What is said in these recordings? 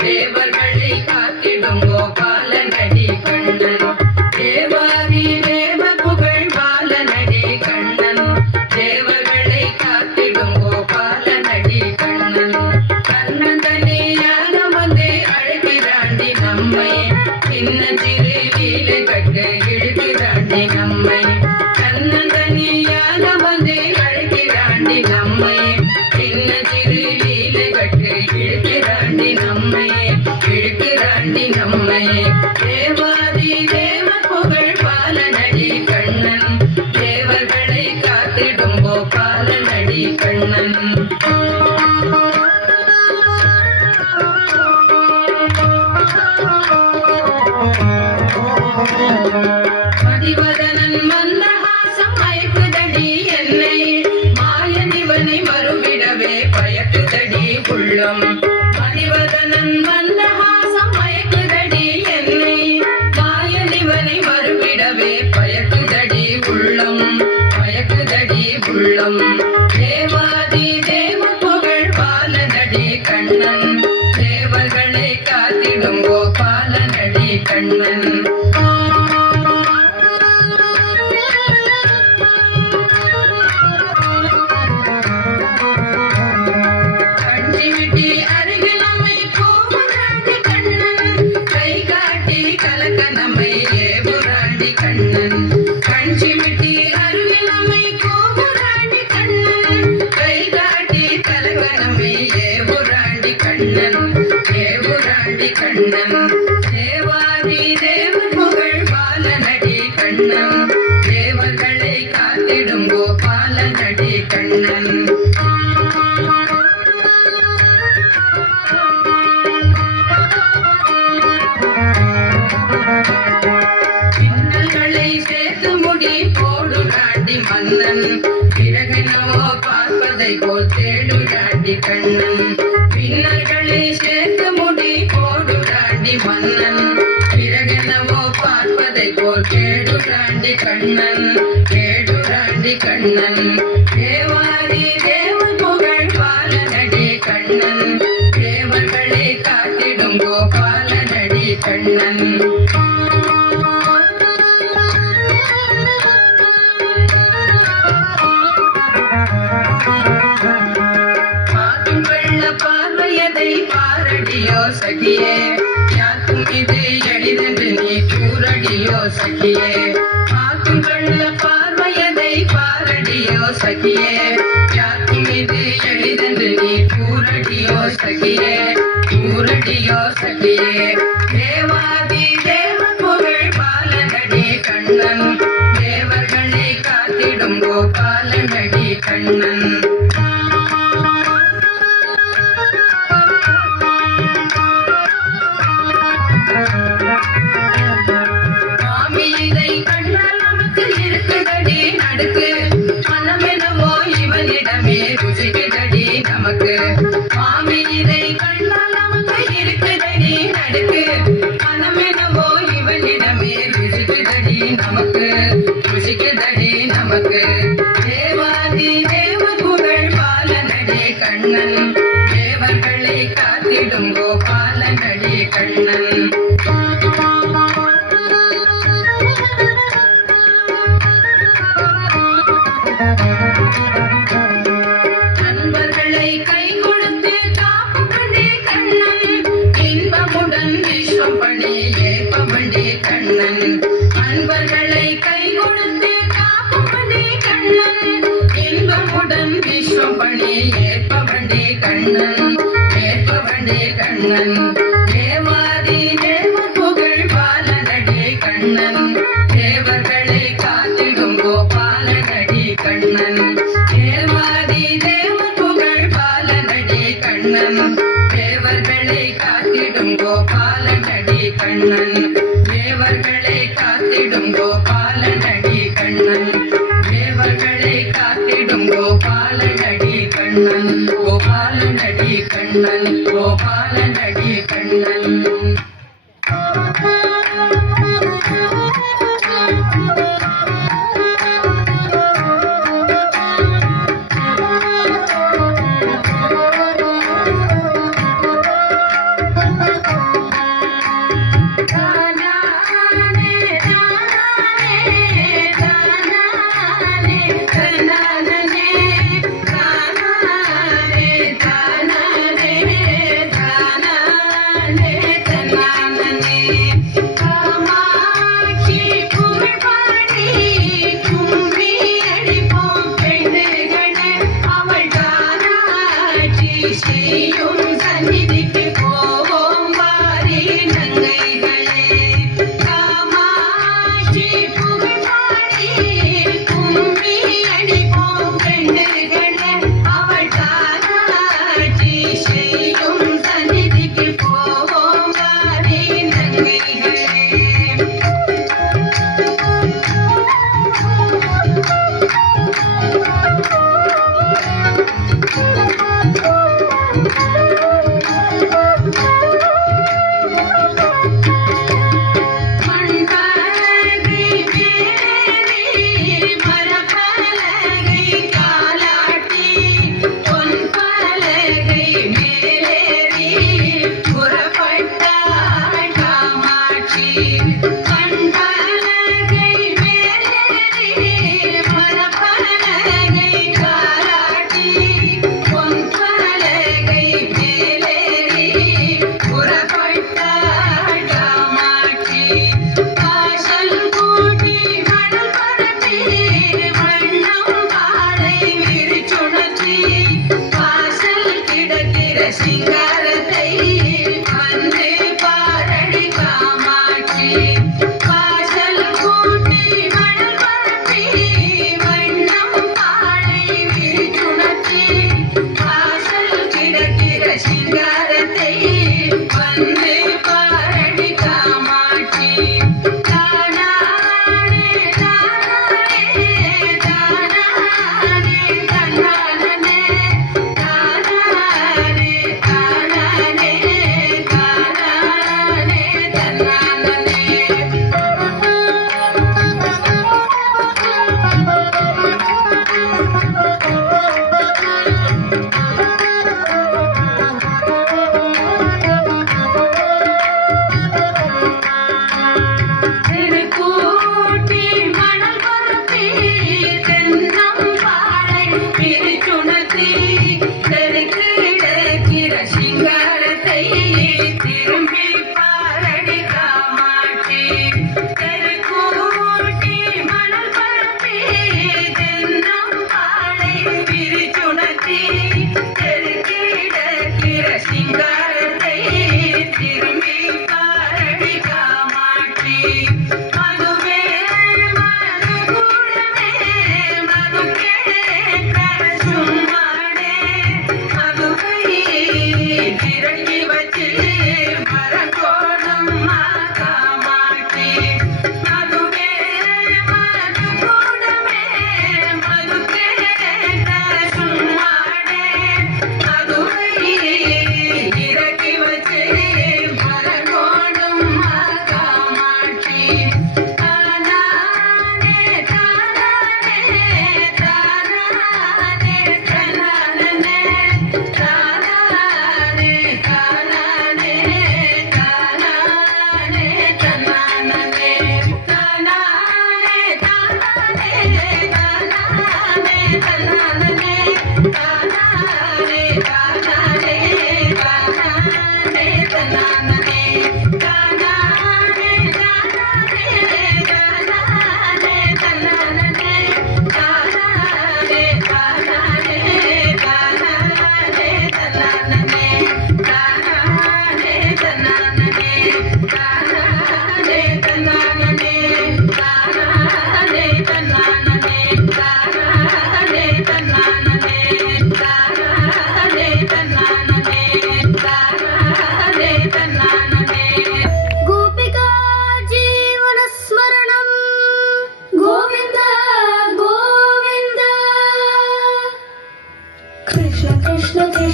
தேவர்களை காத்திடும் கோபாலனடி கண்ணன். தேவாதி தேவ புகழ் பாலனடி கண்ணன். தேவர்களை காத்திடும் கோபாலனடி கண்ணன். கண்ணந்தனியாக வந்து அழைக்கிறாண்டி நம்மை. சின்ன சிறு லீலை கட்டு இழுக்கிறாண்டி நம்மை. கண்ணந்தனியாக வந்து அழைக்கிறாண்டி நம்மை. சின்ன சிறு லீலை கட்டு இழுக்கிறாண்டி நம்மை. இழுக்கிறாண்டி நம்மை. தேவாதி தேவ புகழ் பாலனடி கண்ணன். தேவர்களை காத்திடும் கோபாலனடி கண்ணன். மதிவதனன் மந்தஹாசம் மயக்குதடி என்னை. மாயனிவனை மறுவிடவே பயக்குதடி உள்ளம். மதிவதனன் மந்தஹாசம் மயக்குதடி என்னை. மாயனிவனை மறுவிடவே பயக்குதடி உள்ளம். பயக்குதடி உள்ளம். தேவாதி தேவ புகழ் பாலனடி கண்ணன். தேவர்களை காத்திடும் கோபாலனடி கண்ணன். கண்ணன் கஞ்சிமிட்டி அருகில் நம்மை கோபுராண்டி கண்ணன். கை காட்டி கலகனமை ஏபுராண்டி கண்ணன். ஏபுராண்டி கண்ணன். தேவாதி தேவ புகழ் பாலனடி கண்ணன். தேவர்களை காத்திடும் கோபாலனடி கண்ணன். மன்னன் பிறகெனவோ பார்ப்பதை போல் தேடுராண்டி கண்ணன். பின்னல்களை சேர்த்து முடி போடுராண்டி மன்னன். பிறகெனவோ பார்ப்பதை போல் தேடுராண்டி கண்ணன். தேடுராண்டி கண்ணன். தேவாதி தேவ புகழ் பாலனடி கண்ணன். தேவர்களை காத்திடும் கோபாலனடி கண்ணன். பாரடியோ சகியே யாக்கும் இது எளிதென்று நீ கூறடியோ சகியே. பார்க்கும் கள்ள பார்வையதை பாரடியோ சகியே. யாக்கும் இது எளிதென்று நீ கூறடியோ சகியே. கூறடியோ சகியே. தேவாதி தேவ புகழ் பாலனடி கண்ணன். தேவர்களை காத்திடும் கோபாலனடி கண்ணன். மனமெனவோ இவனிடமே ருசிக்குதடி நமக்கு. மாமி இதை கண்டால் நமக்கு இருக்குதடி நடுக்கு. மனமெனவோ இவனிடமே ருசிக்குதடி நமக்கு. ருசிக்குதடி நமக்கு. தேவாதி தேவ புகழ் பாலனடி கண்ணன். தேவர்களை காத்திடும் கோபாலனடி கண்ணன். நண்பர்களை கை கொடு வீரமுடன் விஸ்வம் பணி ஏற்பவண்டே கண்ணன், ஏற்பவண்டே கண்ணன். தேவாதி தேவ புகழ் பாலனடி கண்ணன், தேவர்களை காத்திடும் கோபாலனடி கண்ணன். தேவாதி தேவ புகழ் பாலனடி கண்ணன், தேவர்களை காத்திடும் கோபாலனடி கண்ணன். தேவர்களை காத்திடும் கோபாலனடி கண்ணன், தேவர்களை காத்திடும் கோபாலனடி கண்ணன். கோபாலனடி கண்ணன், கோபாலனடி கண்ணன். Thank you.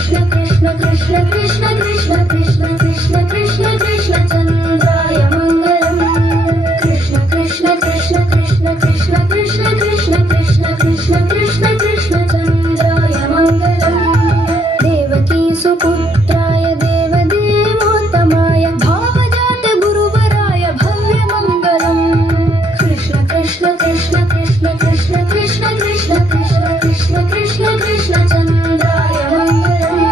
कृष्ण कृष्ण कृष्ण कृष्ण कृष्ण कृष्ण कृष्ण कृष्ण कृष्ण चन्द्राय मङ्गलम् कृष्ण कृष्ण कृष्ण कृष्ण कृष्ण कृष्ण कृष्ण कृष्ण कृष्ण कृष्ण कृष्ण चन्द्राय मङ्गलम् देवकी सुपुत्राय देवदेवोत्तमाय भावजात गुरुवराय भव्यमङ्गलम् कृष्ण कृष्ण कृष्ण कृष्ण कृष्ण कृष्ण कृष्ण कृष्ण कृष्ण कृष्ण कृष्ण चन्द्राय मङ्गलम्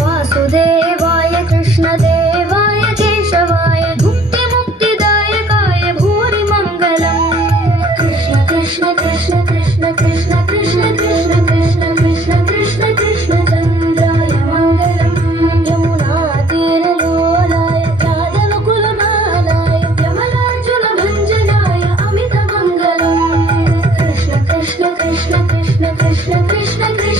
वासुदेवाय कृष्णदेवाय केशवाय मुक्तिमुक्तिदायकाय भूरि मङ्गलम् कृष्ण कृष्ण कृष्ण कृष्ण कृष्ण कृष्ण कृष्ण कृष्ण कृष्ण कृष्ण कृष्ण चन्द्राय मङ्गलम् यमुनातीरलोलाय यादवकुलमालाय यमलार्जुनभञ्जनाय अमितमङ्गलम् कृष्ण कृष्ण कृष्ण कृष्ण कृष्ण कृष्ण कृष्ण